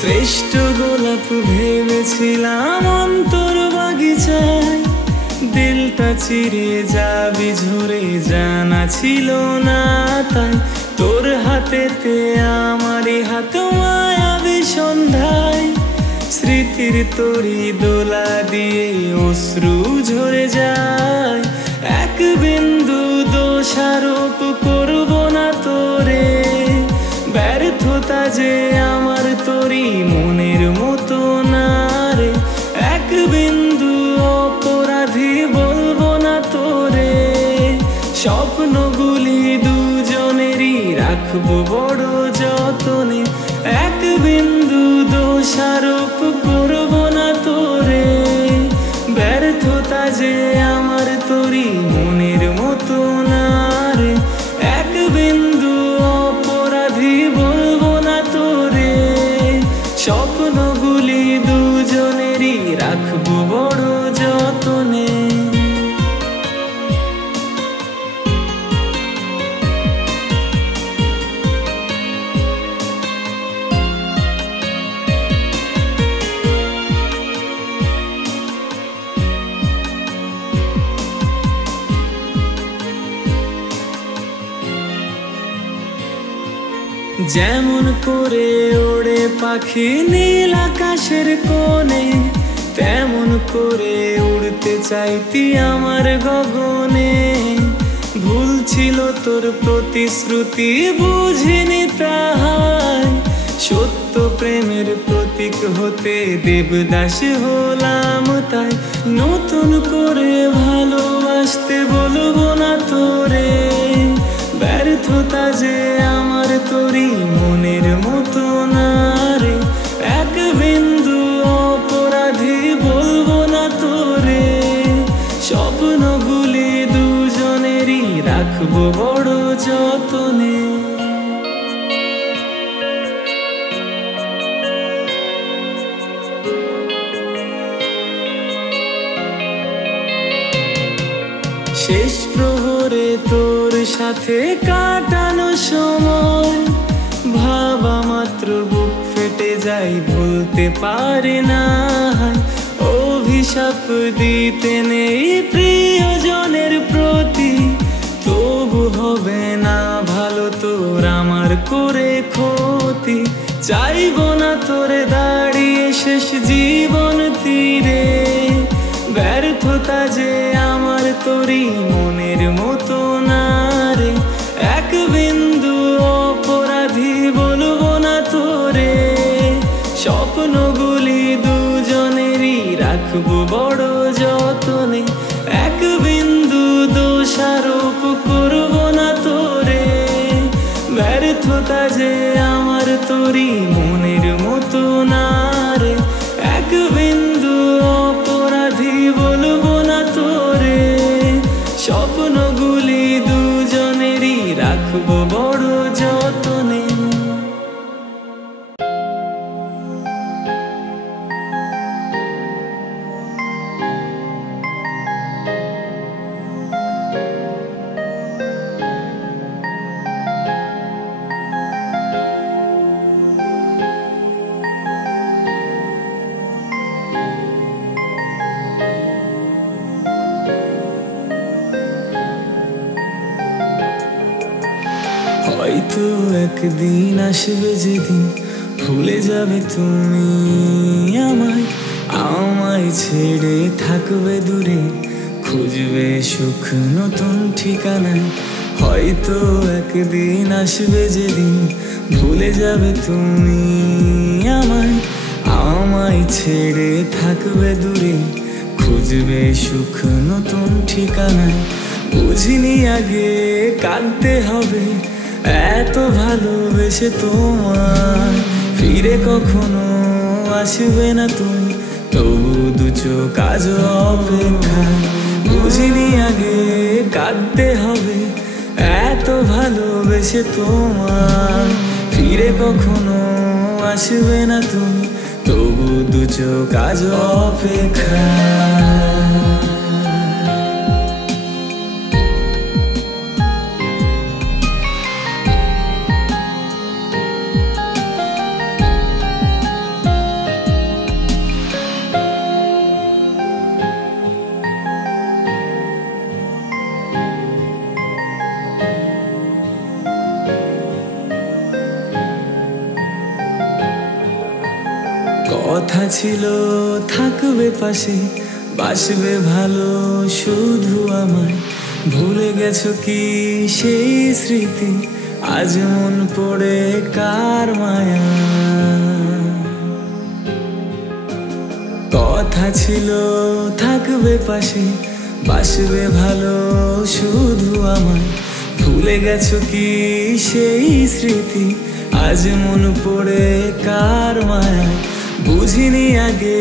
শ্রেষ্ঠ গোলাপ ভেবেছিলাম অন্তর বাগিচায়, দিলটা চিরে যাবি ঝরে জানা ছিল না তাই। তোর হাতেতে আমারই হাত মায়াবী সন্ধ্যায়, স্মৃতির তরি দোলা দিয়ে অশ্রু ঝরে যায়। এক বিন্দু দোষারোপ করব না তোরে, ব্যর্থতা যে আমার তোরই মনের মতো না রে। এক বিন্দু অপরাধী বলবো না তোরে, স্বপ্নগুলি দুজনেরই রাখবো বড় যতনে। এক বিন্দু দোষারোপ করব না তোরে, ব্যর্থতা যে আমার তোরই মনের মতো না রে। এক বিন্দু অপরাধী বলবো না তোরে, স্বপ্নগুলি দুজনেরই রাখবো বড় যতনে। যেমন করে ওড়ে পাখি নীল আকাশের কোণে, তেমন করে উড়তে চাইতি আমার গগনে। ভুল ছিল তোর প্রতিশ্রুতি বুঝিনি তাহাই, সত্য প্রেমের প্রতীক হতে দেবদাস হলাম তাই। নতুন করে ভালোবাসতে বলবো না তোরে, ব্যর্থতা যে আমার তোরই মনের মতো না রে। এক বিন্দু অপরাধী বলবো না তোরে, স্বপ্নগুলি দুজনেরই রাখবো বড় যতনে। শেষ প্রহরে তোর সাথে কাটানো সময়, ভাবা মাত্র বুক ফেটে যায় ভুলতে পারি না। অভিশাপ দিতে নেই প্রিয়জনের প্রতি, তবু হবে না ভালো তোর আমার করে ক্ষতি। চাইবো না তোরে দাঁড়িয়ে শেষ জীবন তীরে, ব্যর্থতা যে আমার তোরই মনের মতো না রে। এক বিন্দু অপরাধী বলবো না তোরে, স্বপ্নগুলি দুজনেরই রাখবো বড় যতনে। এক বিন্দু দোষারোপ করব না তোরে, ব্যর্থতা যে আমার তোরই মনের মতো না রে। এক বিন্দু অপরাধী বলবো না তোরে, স্বপ্নগুলি দুজনেরই রাখবো বড় যতনে। হয়তো একদিন আসবে যেদিন ভুলে যাবে তুমি আমায়, আমায় ছেড়ে থাকবে দূরে, খুঁজবে সুখ নতুন ঠিকানায়। হয়তো একদিন আসবে যেদিন ভুলে যাবে তুমি আমায়, আমায় ছেড়ে থাকবে দূরে, খুঁজবে সুখ নতুন ঠিকানায়। বুঝিনি আগে কাঁদতে হবে এত ভালোবেসে তোমার, ফিরে কখনো আসবে না তুমি, তবু দু চোখ আজ অপেক্ষা। বুঝিনি আগে কাঁদতে হবে এত ভালোবেসে তোমার, ফিরে কখনো আসবে না তুমি, তবু দু চোখ আজ অপেক্ষা। কথা ছিল থাকবে পাশে, বাসবে ভালো শুধু আমায়। ভুলে গেছো কি সেই স্মৃতি, আজ মন পড়ে কার মায়া। কথা ছিল থাকবে পাশে, বাসবে ভালো শুধু আমায়। ভুলে গেছো কি সেই স্মৃতি, আজ মন পড়ে কার মায়া। বুঝিনি আগে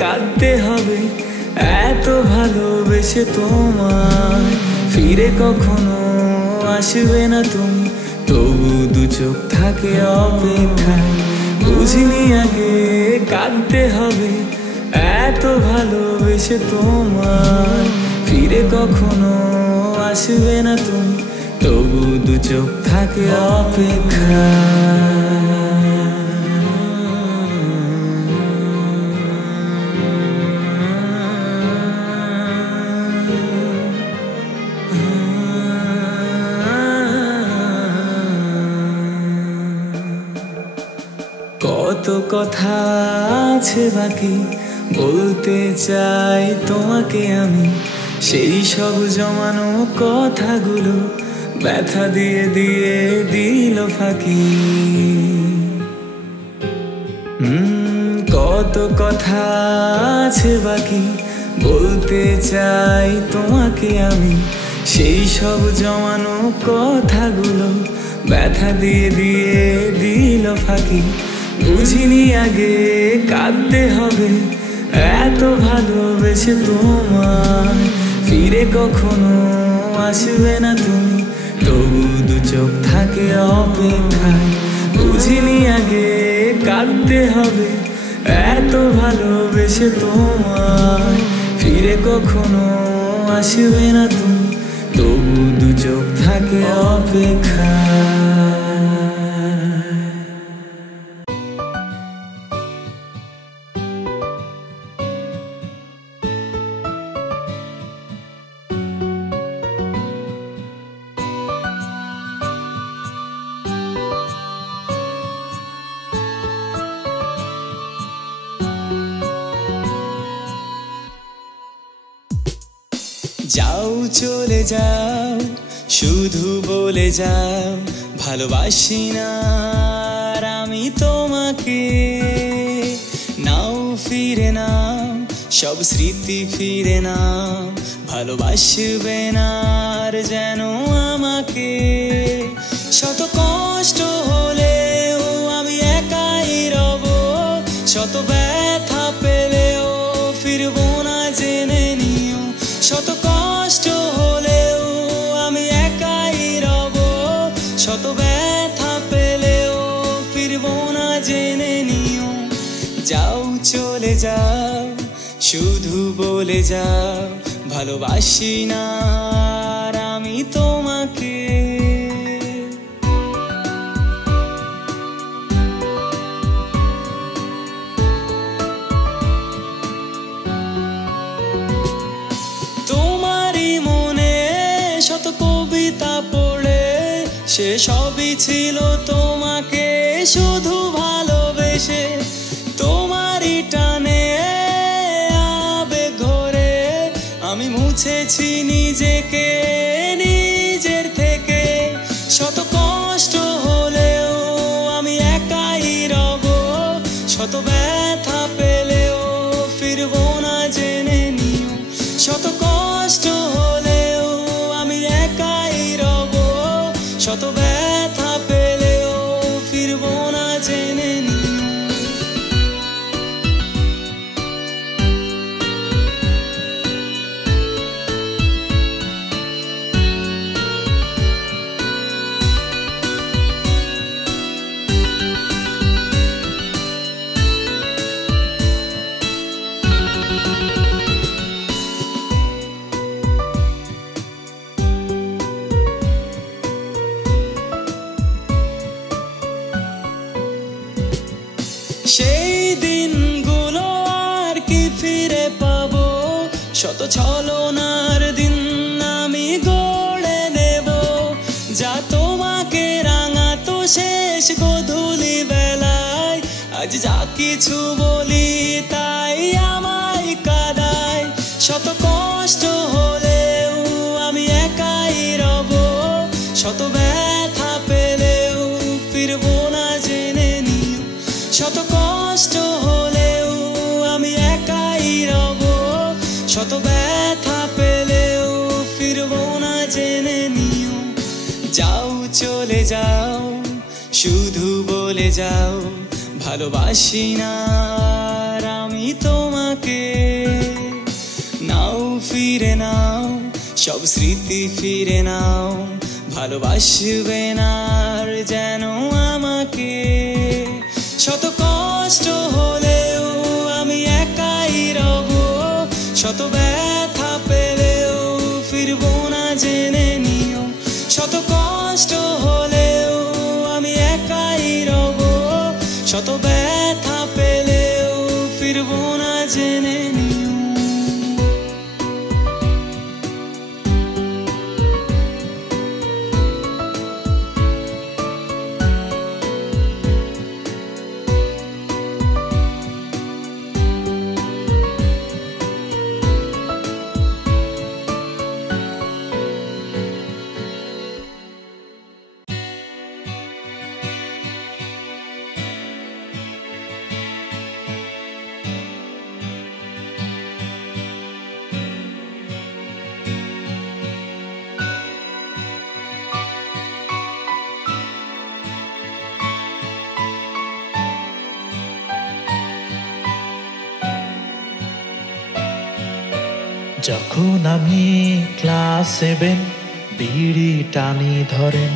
কাঁদতে হবে, এত ভালোবেসে তোমায় ফিরে কখনো আসবে না তুমি, তবু দু চোখ থাকে অপেক্ষায়। বুঝিনি আগে কাঁদতে হবে, এত ভালোবেসে তোমায় ফিরে কখনো আসবে না তুমি, তবু দু চোখ থাকে অপেক্ষায়। কত কথা আছে বাকি, বলতে চাই তোমাকে আমি। সেই সব জমানো কথাগুলো ব্যথা দিয়ে দিয়ে দিল ফাঁকি। কত কথা আছে বাকি, বলতে চাই তোমাকে আমি। সেই সব জমানো কথাগুলো ব্যথা দিয়ে দিয়ে দিল ফাঁকি। বুঝিনি আগে কাঁদতে হবে, এত ভালোবেসে তোমায় ফিরে কখনো আসবে না তুমি, তবু দু চোখ থাকে অপেক্ষায়। বুঝিনি আগে কাঁদতে হবে, এত ভালোবেসে তোমায় ফিরে কখনো আসবে না তুমি, তবু দু চোখ থাকে অপেক্ষায়। যাও চলে যাও, শুধু বলে যাও ভালোবাসি না আর আমি তোমাকে। নাও ফিরে নাও, সব স্মৃতি ফিরে নাও, ভালোবাসবে না আর যেন আমাকে। শত কষ্ট হলেও আমি একাই রব, শত ব্যথা পেলেও ফিরবো না জেনে নিও। শত কষ্ট হলেও আমি একাই রব, শত ব্যথা পেলেও ফিরবো না জেনে নিও। যাও চলে যাও, শুধু বলে যাও ভালোবাসি না আর আমি তোমাকে। কবিতা পড়ে সে সবই ছিল তোমাকে শুধু ভালোবেসে। তোমারই টানে আবেগ ঘরে আমি মুছেছি নিজেকে নিজের থেকে। শত কষ্ট হলেও আমি একাই রব, শত ব্যথা পেলেও ফিরবো না জেনে নিও। শত কষ্ট হলেও আমি একাই রব, শত ব্যথা পেলেও ফিরবো না জেনে নিও। সেই দিনগুলো আর কি ফিরে পাবো, শত ছলনার দিন আমি গড়ে নেব। যা তোমাকে রাঙাতো শেষ গোধূলি বেলায়, আজ আজ যা কিছু বলি তাই আমায় কাঁদায়। শত কষ্ট হলেও আমি একাই রব, শত ব্যথা পেলেও ফিরবো না জেনে নিও। শত কষ্ট হলেও আমি একাই রব, শত ব্যথা পেলেও ফিরবো না জেনে নিও। যাও চলে যাও, শুধু বলে যাও ভালোবাসি না আর আমি তোমাকে। নাও ফিরে নাও, সব স্মৃতি ফিরে নাও, ভালোবাসবে না আর যেন আমাকে। শত কষ্ট হলেও আমি একাই রব, শত ব্যথা পেলেও ফিরবো না জেনে নিও। শত কষ্ট হলেও আমি একাই রব, শত ব্যথা পেলেও ফিরবো না জেনে নিও। যখন আমি ক্লাস 7 বিড়ি টানি ধরেন,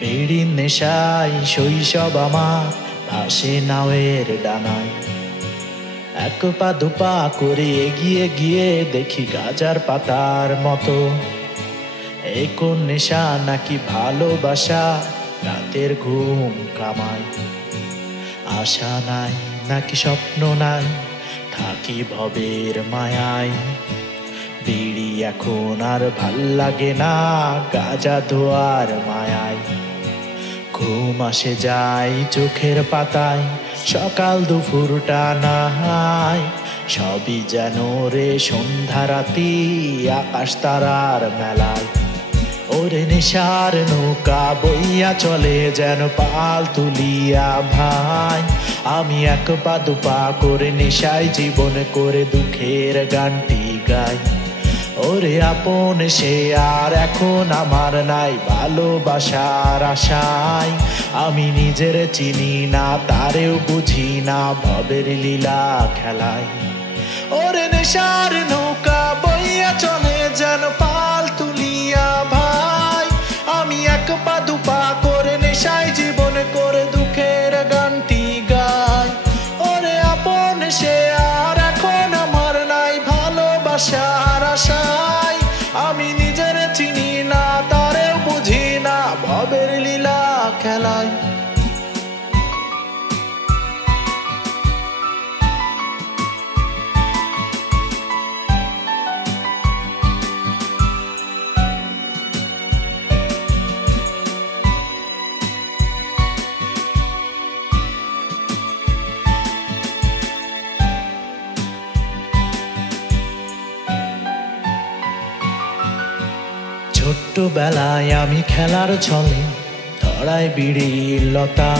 বিড়ির নেশায় শৈশব আমার ভাসে নাওয়ের ডানায়। এক পা দুপা করে এগিয়ে গিয়ে দেখি গাজার পাতার মতো। এই কোন নেশা নাকি ভালোবাসা, রাতের ঘুম কামায়। আশা নাই নাকি স্বপ্ন নাই, থাকি ভবের মায়ায়। বিড়ি এখন আর ভাল লাগে না, গাজা ধোয়ার মায়ায়। ঘুম আসে যায় চোখের পাতায়, সকাল দুপুরটা নাই। সবই যেন রে সন্ধ্যা রাতি, আকাশ তারার মেলায়। ওরে নেশার নৌকা বইয়া চলে যেন পাল তুলিয়া ভাই। আমি এক পা দুপা করে নেশায় জীবন করে দুঃখের গানটি গাই। ওরে আপন সে আর এখন আমার নাই, ভালোবাসার আশায়। আমি নিজের চিনি না, তারেও বুঝি না, ভবের লীলা খেলায়। ওরে নেশার নৌকা বইয়া চলে যেন পাল তুলিয়া ভাই। আমি এক পা দুপা করে নেশায় জীবন করে দুঃখের গানটি গাই। ওরে আপন সে আর এখন আমার নাই, ভালোবাসার আশায়। আমি নিজের চিনি না, তারেও বুঝি না, ভবের লীলা খেলায়। ছোট্টবেলায় আমি খেলার ছলে ধরায় বিড়ির লতা।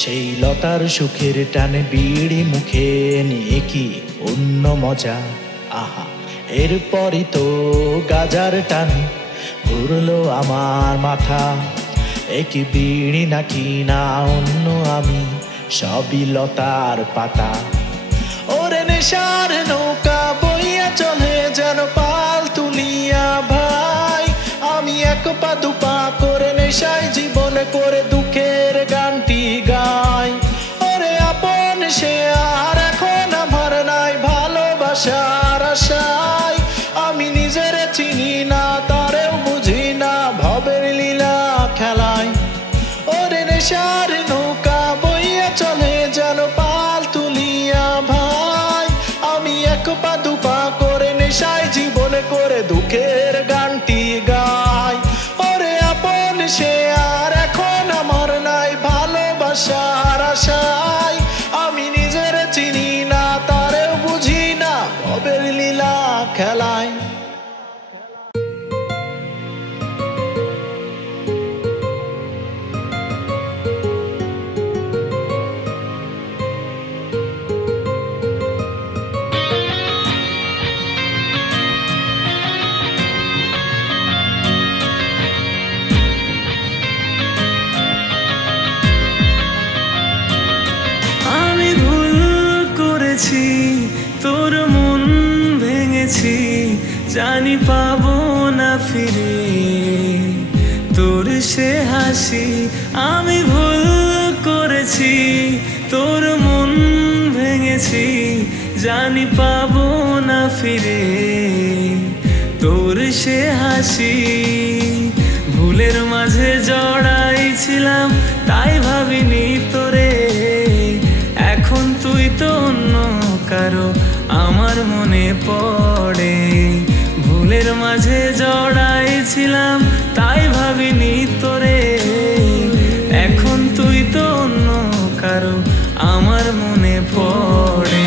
সেই লতার সুখের টানে বিড়ি মুখে নিয়ে কি অন্য মজা। আহা, এরপরই তো গাজার টানে ঘুরলো আমার মাথা। একই বিড়ি নাকি না অন্য আমি, সবই লতার পাতা। ওরে নেশার নৌকা বইয়া চলে যেন পাল তুলিয়া ভাই। আমি এক পা দুপা করে নেশায় জীবন করে দুঃখের গানটি গাই। ওরে আপন সে আর এখন আমার নাই, ভালোবাসার আশায়। আমি নিজের চিনি না, তারেও বুঝি না, ভবের লীলা খেলায়। ওরে নেশার নৌকা বইয়া চলে যেন পাল তুলিয়া ভাই। আমি এক পা দুপা করে নেশায় জীবন করে দুঃখের গানটি গাই। ওরে আপন সে আর এখন আমার নাই, ভালোবাসার আশা। জানি পাবো না ফিরে তোর সে হাসি। আমি ভুল করেছি, তোর মন ভেঙেছি, জানি পাবো না ফিরে তোর সে হাসি। ভুলের মাঝে জড়াই ছিলাম, তাই ভাবিনি তোরে। এখন তুই তো অন্য কারো, আমার মনে পড়ে। ভুলের মাঝে জড়াই ছিলাম, তাই ভাবিনি তোরে। এখন তুই তো অন্য কারো, আমার মনে পড়ে।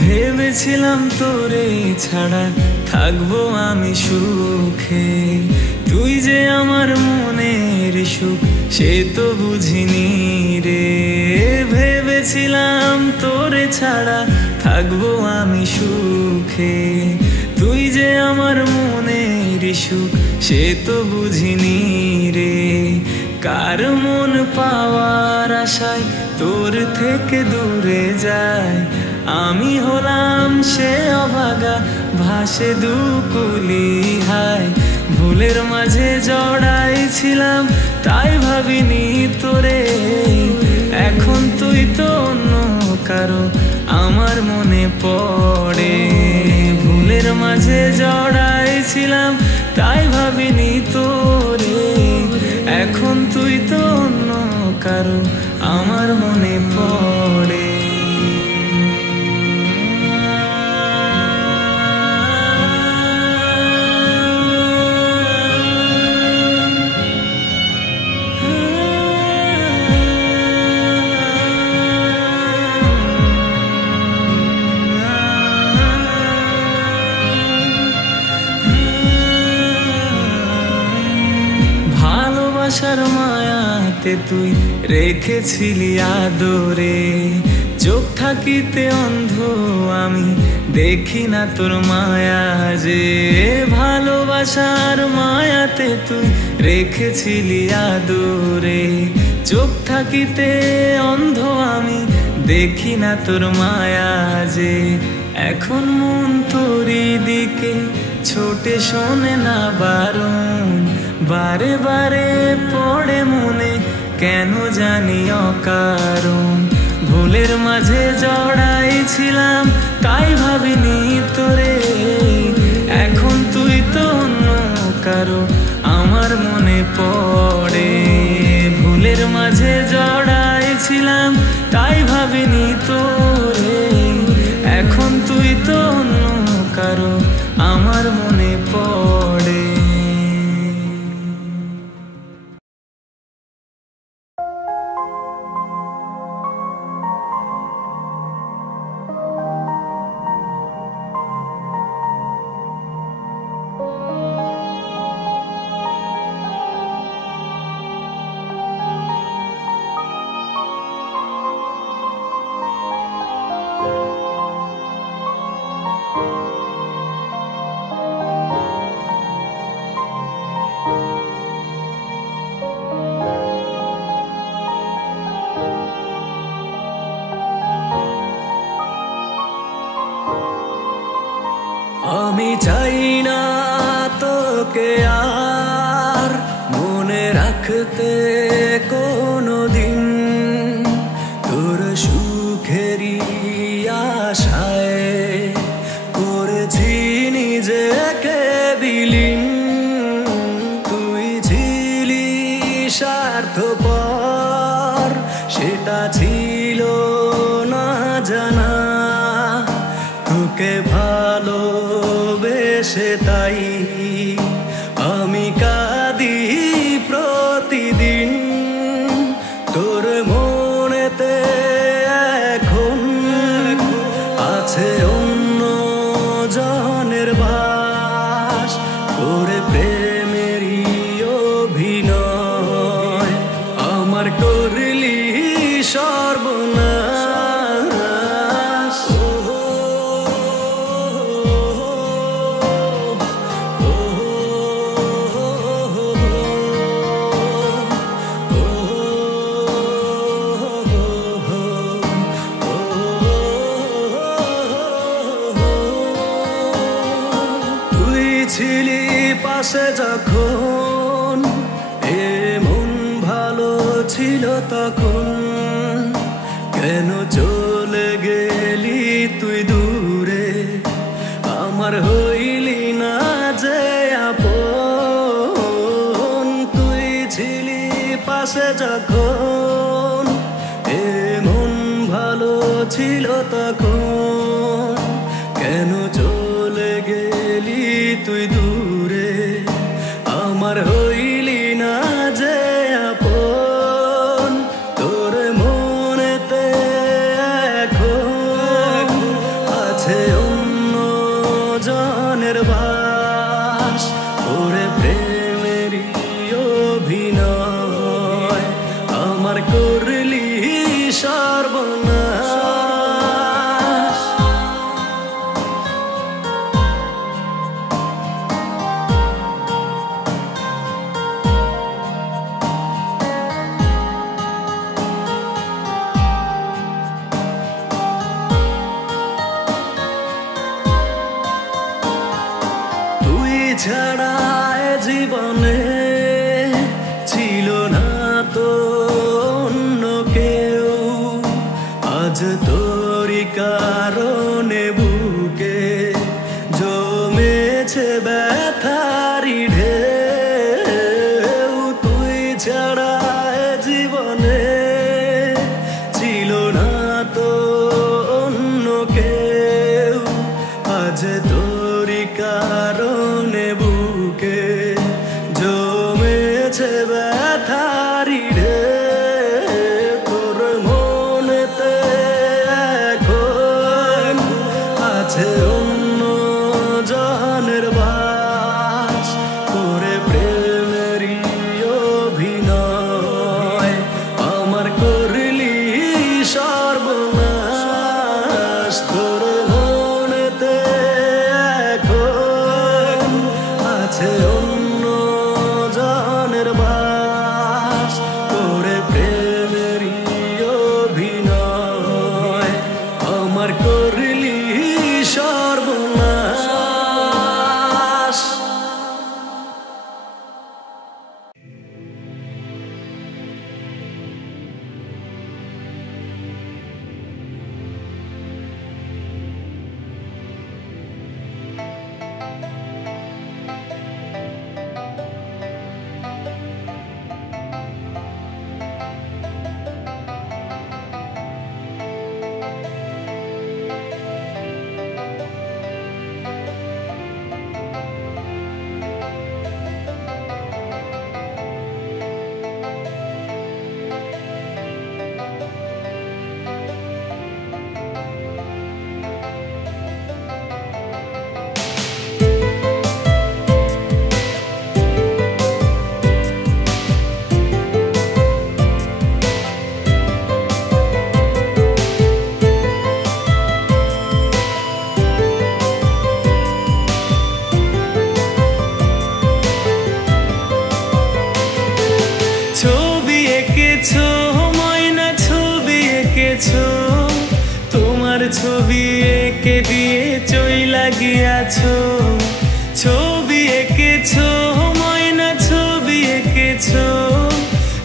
ভেবেছিলাম তোরে ছাড়া থাকবো আমি সুখে, তুই যে আমার মনের সুখ সে তো বুঝিনি রে। ভেবেছিলাম তোরে ছাড়া থাকবো আমি সুখে, তুই যে আমার মনের সুখ সে তো বুঝিনি রে। কার মন পাওয়ার আশায় তোর থেকে দূরে যায়, আমি হলাম সে অভাগা ভাসে দুকুলি হায়। ভুলের মাঝে জড়াই ছিলাম, তাই ভাবিনি তোরে। এখন তুই তো অন্য কারো, আমার মনে পড়ে। ভুলের মাঝে জড়াই ছিলাম, তাই ভাবিনি তোরে। এখন তুই তো অন্য কারো, আমার মনে পড়ে। ভালোবাসার মায়াতে তুই রেখেছিলি আদরে, চোখ থাকিতে অন্ধ আমি দেখি না তোর মায়া যে। ভালোবাসার মায়াতে তুই রেখেছিলি আদরে, চোখ থাকিতে অন্ধ আমি দেখি না তোর মায়া যে। এখন মন তোরই দিকে ছোটে, শোনে না বারণ, বারে বারে পড়ে মনে কেন জানি অকারণ। ভুলের মাঝে জড়াই ছিলাম, তাই ভাবিনি তোরে। এখন তুই তো অন্য কারো, আমার মনে পড়ে। ভুলের মাঝে জড়াই ছিলাম, তাই ভাবিনি তোরে। এখন তুই তো অন্য কারো, আমার মনে পড়ে। আমি চাই না তোকে আর মনে রাখতে কোনো দিন, তোর সুখেরই আশায় করেছি নিজেকে বিলীন। তুই ছিলি স্বার্থপর, সেটা ছিল না জানা। তোকে ভালোবেসে তাই আমি কাঁদি প্রতিদিন। তোর মনেতে এখন আছে অন্য জনের বাস, করে প্রেমেরই অভিনয় আমার কর ছিলি পাশে যখন এমন ভালো ছিল তখন, কেন চলে গেলি তুই দূরে, আমার হইলি না যে আপন। তুই ছিলি পাশে যখন এমন ভালো ছিল তখন, কেন চলে গেলি তুই দূরে, আমার হইলি না যে আপন। তোর মনেতে এখন আছে অন্য জনের বাস, ওরে প্রেমেরই অভিনয় আমার করলি সর্বনাশ। তুই ছাড়া এ জীবনে ছিল না তো অন্য কেউ, আজ তোরই কারণে বুকে জমেছে ব্যথারি ঢেউ। তুই ছাড়া এ জীবনে ছিল না তো অন্য কেউ, আজ তোরই কারণে বুকে জমেছে ব্যথারি ঢেউ। তোর মনেতে এখন আছে অন্য জনের বাস, করে প্রেমেরই অভিনয় আমার করলি সর্বনাশ। তোর মনেতে এখন আছে অন্য জনের বাস, করে প্রেমেরই অভিনয় আমার করলি সর্বনাশ। ছবি এঁকেছো ময়না, ছবি এঁকেছো, তোমার ছবি এঁকে দিয়ে চইলা গিয়াছো। ছবি এঁকেছো ময়না, ছবি এঁকেছো,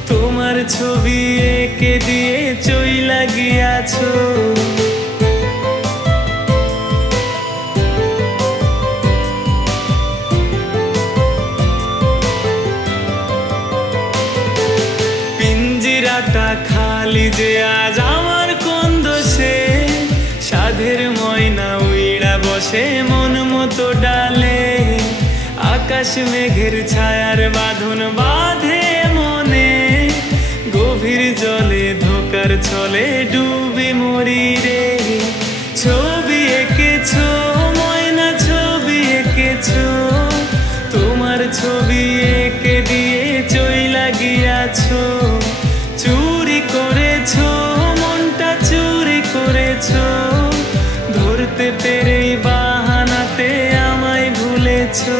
তোমার ছবি এঁকে দিয়ে চইলা গিয়াছো। পিঞ্জিরাটা খালি যে আজ আমার কোন দোষে, সাধের ময়না উইড়া বসে মন মতো ডালে। আকাশ মেঘের ছায়ার বাঁধন বাঁধে মনে, গভীর জলে ধোকার ছলে ডুবে মরি রে। ছবি এঁকেছো ময়না, ছবি এঁকেছো, তোমার ছবি এঁকে দিয়ে চইলা গিয়াছো। চুরি করেছো মনটা, চুরি করেছো, ধরতে পেরেই বাহানাতে আমায় ভুলেছো।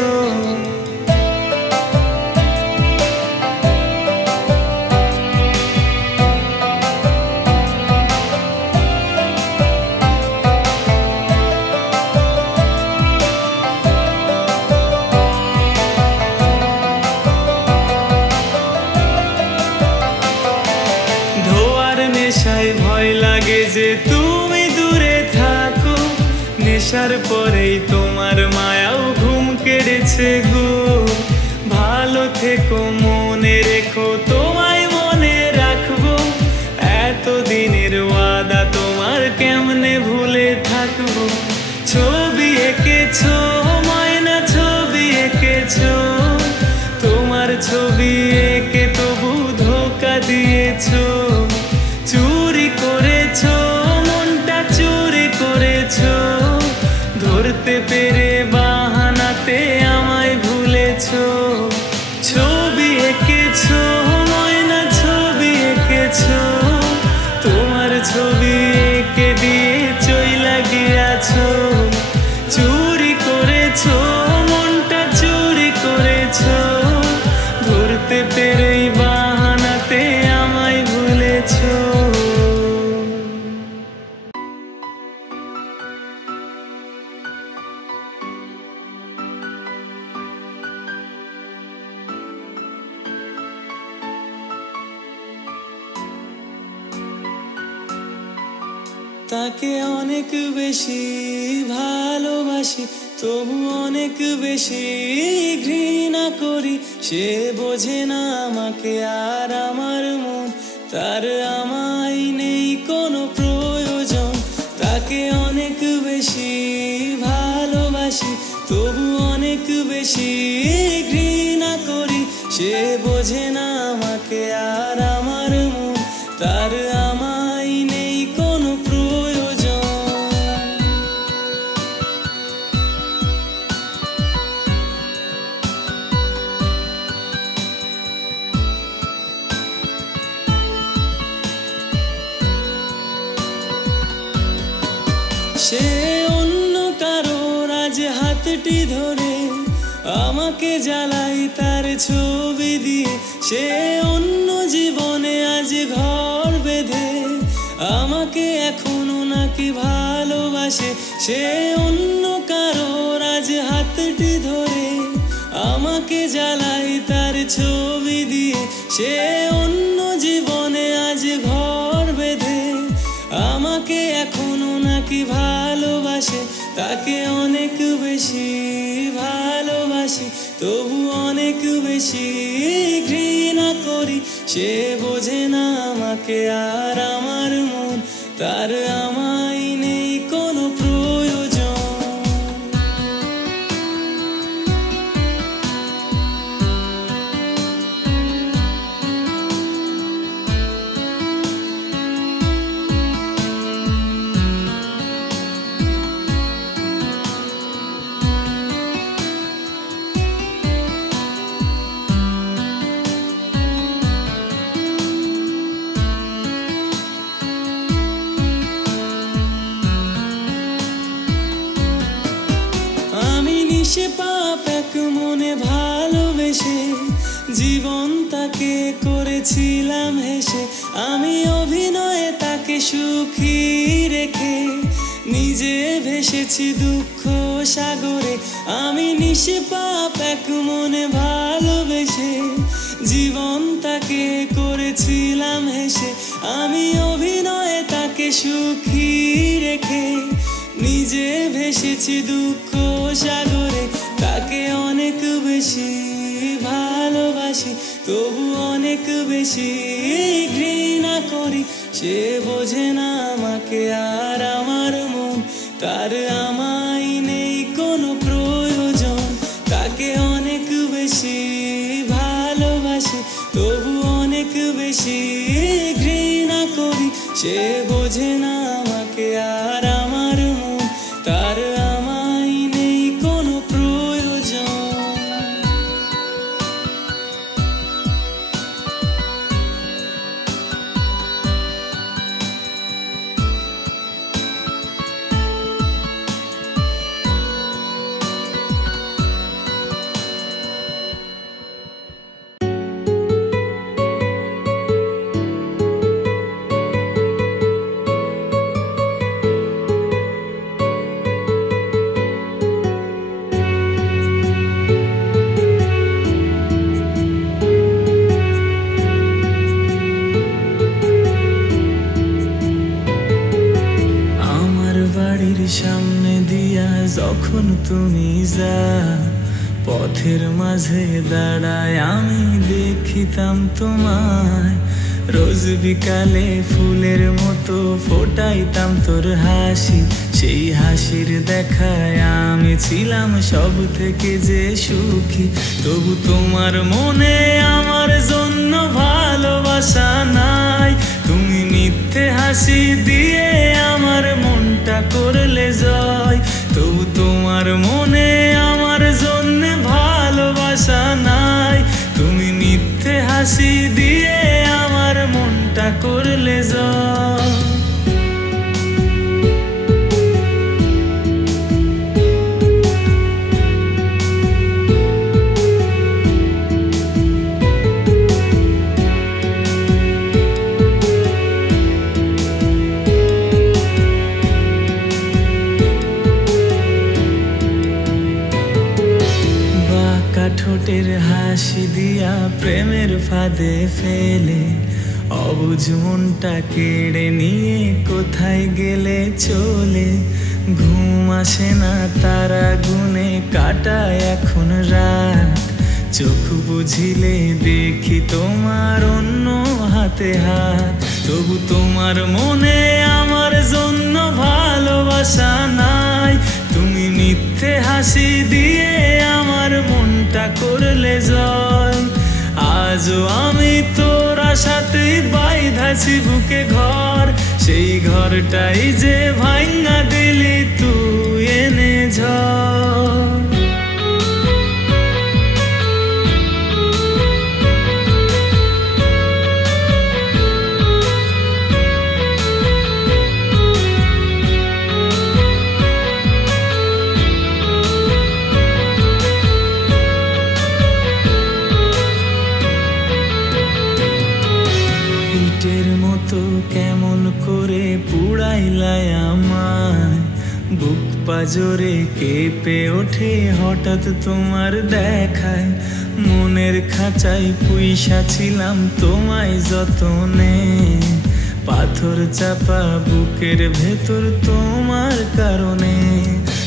আসার পরেই তোমার মায়াও ঘুম কেড়েছে গো। ভালো থেকো, মনে রেখো, তোমায় মনে রাখবো। এতদিনের ওয়াদা তোমার কেমনে ভুলে থাকবো। ছবি এঁকেছো ময়না, ছবি এঁকেছো, তোমার ছবি এঁকে তবু ধোঁকা দিয়েছো। চুরি করেছো মনটা, চুরি করেছো, ধরতে পেরে বাহানাতে আমায় ভুলেছো। ছবি এঁকেছো ময়না, ছবি এঁকেছো, তোমার ছবি এঁকে দিয়ে চইলা গিয়াছো। চুরি করেছো মনটা, চুরি করেছো, ধরতে পেরেই বাহানাতে আমায় ভুলেছো। তাকে অনেক বেশি ভালোবাসি, তবু অনেক বেশি ঘৃণা করি। সে বোঝে না আমাকে আর আমার মন, তার আমায় নেই কোনো প্রয়োজন। তাকে অনেক বেশি ভালোবাসি, তবু অনেক বেশি ঘৃণা করি। সে বোঝে না আমাকে আর আমার মন, তার আমায় নেই কোনো প্রয়োজন। সে অন্য কারোর আজ হাতটি ধরে আমাকে জ্বালাই তার ছবি দিয়ে। সে অন্য জীবনে আজ ঘর বেঁধে আমাকে এখনো নাকি ভালোবাসে। সে অন্য কারোর আজ হাতটি ধরে আমাকে জ্বালাই তার ছবি দিয়ে। সে অন্য জীবনে আজ ঘর বেঁধে আমাকে এখনো নাকি ভালোবাসে। তাকে অনেক বেশি ভালোবাসি, তবু অনেক বেশি ঘৃণা করি। সে বোঝে না আমাকে আর আমার মন, তার আমায় নেই কোনো প্রয়োজন। সে পাপ এক মনে ভালোবেসে জীবন তাকে করেছিলাম হেসে। আমি অভিনয়ে তাকে সুখী রেখে নিজে ভেসেছি দুঃখ সাগরে। আমি নিশে পাপ এক মনে ভালোবেসে জীবন তাকে করেছিলাম হেসে। আমি অভিনয়ে তাকে সুখী রেখে নিজে ভেসেছি দুঃখ সাগরে। তাকে অনেক বেশি ভালোবাসি, তবু অনেক বেশি ঘৃণা করি। সে বোঝে না আমাকে আর আমার মন, তার আমায় নেই কোনো প্রয়োজন। তাকে অনেক বেশি ভালোবাসি, তবু অনেক বেশি ঘৃণা করি। সে বোঝে না আমাকে আর আমার মন, তার আমায় নেই কোনো প্রয়োজন। সামনে দিয়া দিয়া যখন তুমি যাও, পথের মাঝে দাঁড়ায় আমি দেখিতাম তোমায়। রোজ বিকালে ফুলের মতো ফোটাইতাম তোর হাসি, সেই হাসির দেখায় আমি ছিলাম সব থেকে যে সুখী। তবু তোমার মনে আমার জন্য ভালোবাসা নাই, তুমি মিথ্যে হাসি দিয়ে আমার মনটা করলে জয়। তবু তোমার মনে আমার জন্য ভালোবাসা নাই, তুমি মিথ্যে হাসি দিয়ে আমার মনটা করলে জয়। ঠোঁটের হাসি দিয়া প্রেমের ফাঁদে ফেলে, অবুঝ মনটা কেড়ে নিয়ে কোথায় গেলে চলে। ঘুম আসে না তারা গুনে কাটায় এখন রাত, চোখ বুঝিলে দেখি তোমার অন্য হাতে হাত। তবু তোমার মনে আমার জন্য ভালোবাসা নাই, তুমি মিথ্যে হাসি দিয়ে আমার মনটা করলে জয়। আজও আমি তোর আশাতে বাইধাছি বুকে ঘর, সেই ঘরটাই যে ভাঙা দিলি তুই এনে ঝড়। কেমন করে পুড়াইলাই আমায়, বুক পাজরে কেঁপে ওঠে হঠাৎ তোমার দেখায়। মনের খাঁচায় পুইসা ছিলাম তোমায় যতনে, পাথর চাপা বুকের ভেতর তোমার কারণে।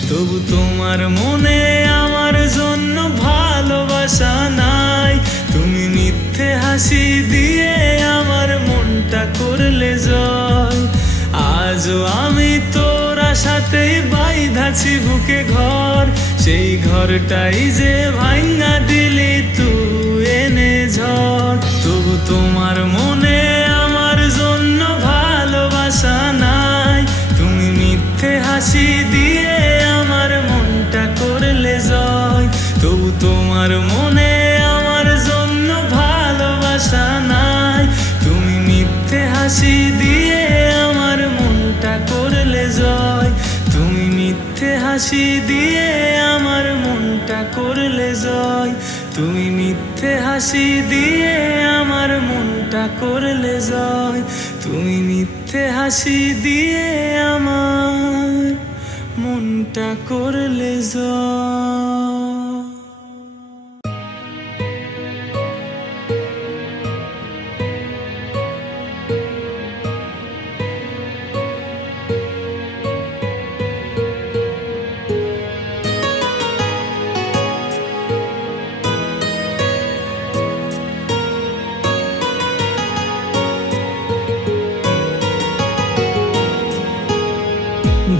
তবু তোমার মনে আমার জন্য ভালোবাসা নাই, তুমি মিথ্যে হাসি দিয়ে আমার মনটা করলে জয়। আজও আমি তোর আশাতেই বাইধাছি বুকে ঘর, সেই ঘরটাই যে ভাঙা দিলি তুই এনে ঝড়। তবু তোমার মনে আমার জন্য ভালোবাসা নাই, তুমি মিথ্যে হাসি দিয়ে আমার মনটা করলে জয়। তবু তোমার মনে আমার জন্য ভালোবাসা নাই, তুমি মিথ্যে হাসি দিয়ে আমার মনটা করলে জয়। তুমি মিথ্যে হাসি দিয়ে আমার মনটা করলে জয়, তুমি মিথ্যে হাসি দিয়ে আমার মনটা করলে জয়, তুমি মিথ্যে হাসি দিয়ে আমার মনটা করলে জয়।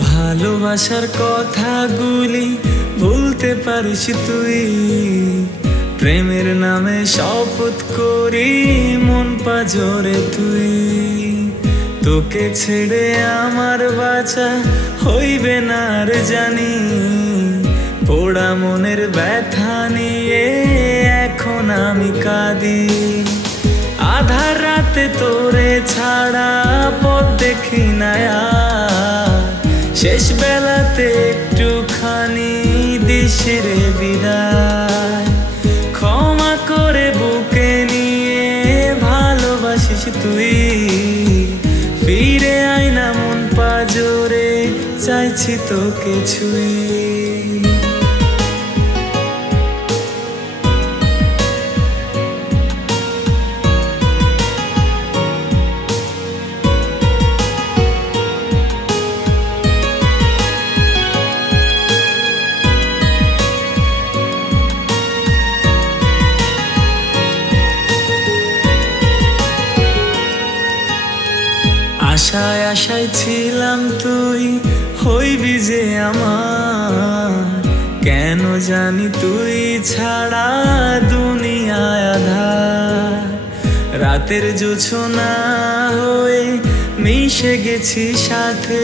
ভালোবাসার কথাগুলি ভুলতে পারিস তুই, প্রেমের নামে শপথ করি মন পাজরে তুই। তোকে ছেড়ে আমার বাঁচা হইবে না আর জানি, পোড়া মনের ব্যথা নিয়ে এখন আমি কাঁদি। আধার রাতে তোরে ছাড়া পথ দেখি না, শেষ বেলাতে একটুখানি দিশরে বিদায়। ক্ষমা করে বুকে নিয়ে ভালোবাসিস তুই, ফিরে আয় না মন পাজরে চাইছি তোকে ছুঁই। চাইছিলাম তুই হইবি যে আমার, কেন জানি তুই ছাড়া দুনিয়ায় আঁধার। রাতের জোছনা হয়ে মিশে গেছি সাথে,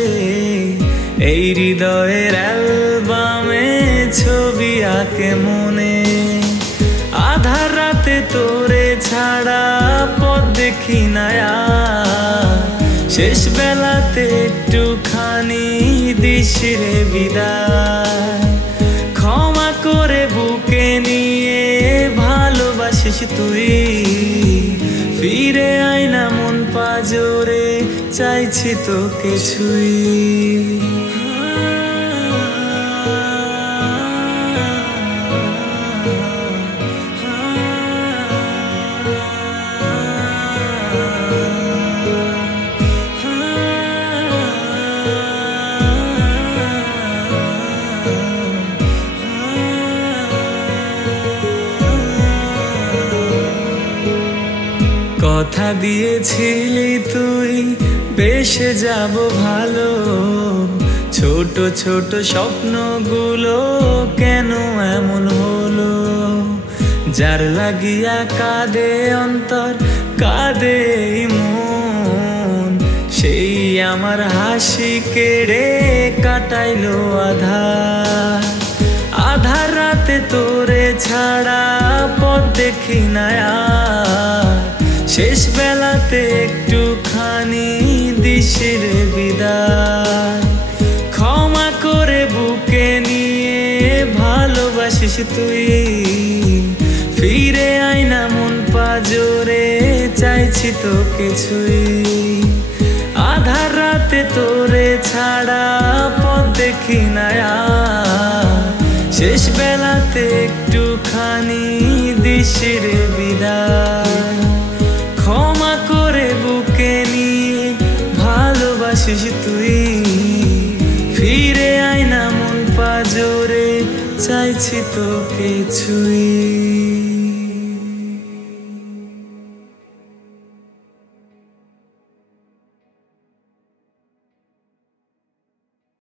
এই হৃদয়ের অ্যালবামে ছবি আঁকে মনে। আধার রাতে তোরে ছাড়া পথ দেখি না আর, শেষ বেলাতে একটুখানি দিশিরে বিদায়। ক্ষমা করে বুকে নিয়ে ভালোবাসিস তুই, ফিরে আয় না মন পাজরে, চাইছি তোকে ছুঁই। কথা দিয়েছিলি তুই বেসে যাব ভালো, ছোট ছোট স্বপ্নগুলো কেন এমন হলো। যার লাগিয়া কাঁদে অন্তর কাঁদে মন, সেই আমার হাসি কেড়ে কাটাইলো আধার। আধার রাতে তোরে ছাড়া পথ দেখি না আর, শেষ বেলাতে একটুখানি দিশিরে বিদায়। ক্ষমা করে বুকে নিয়ে ভালোবাসিস তুই, ফিরে আয় না মন পাজরে, চাইছি তোকে ছুঁই। আধার রাতে তোরে ছাড়া পথ দেখি না আর, শেষ বেলাতে একটুখানি দিশিরে বিদায়। ক্ষমা করে বুকে নিয়ে ভালোবাসিস তুই, ফিরে আয় না মন পাজরে, চাইছি তোকে ছুঁই।